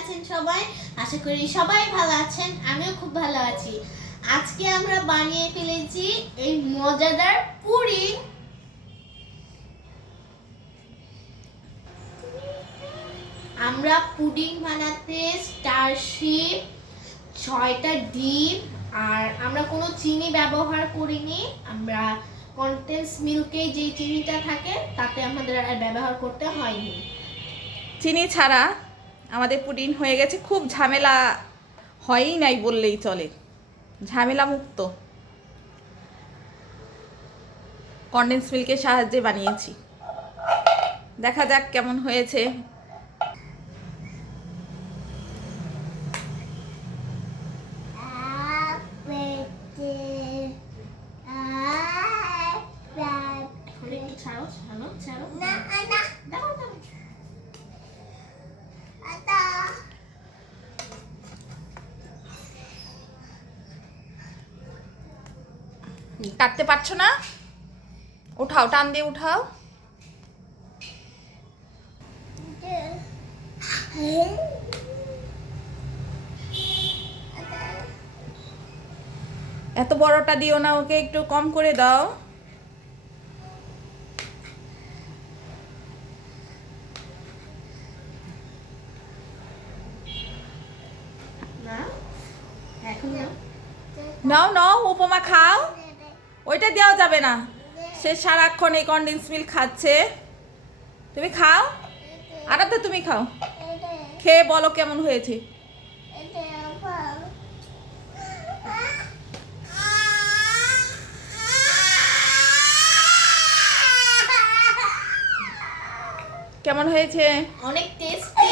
আছেন সবাই? আশা করি সবাই ভালো আছেন, আমিও খুব ভালো আছি। আজকে আমরা বানিয়ে ফেলেছি এই মজাদার পুডিং। আমরা পুডিং বানাতে স্টারশিপ, 6টা ডিম, আর আমরা কোনো চিনি ব্যবহার করিনি। আমরা কনডেন্স মিল্কে যে চিনিটা থাকে তাতে আমাদের আর ব্যবহার করতে হয়নি। চিনি ছাড়া আমাদের পুডিং হয়ে গেছে। খুব ঝামেলা হয়ই নাই বললেই চলে, ঝামেলা মুক্ত। কনডেন্স মিল্কের সাহায্যে বানিয়েছি। দেখা যাক কেমন হয়েছে। কাটতে পারছো না? উঠাও, টান দিয়ে উঠাও। এত বড়টা দিও না, ওকে একটু কম করে দাও। নাও নাও, উপমা খাও। ওইটা দেওয়া যাবে না, সে সারাক্ষণ এই কনডেন্স মিল্ক খাচ্ছে। তুমি খাও, আরাধ্যা তুমি খাও, খেয়ে বলো কেমন হয়েছে। কেমন হয়েছে? অনেক টেস্টি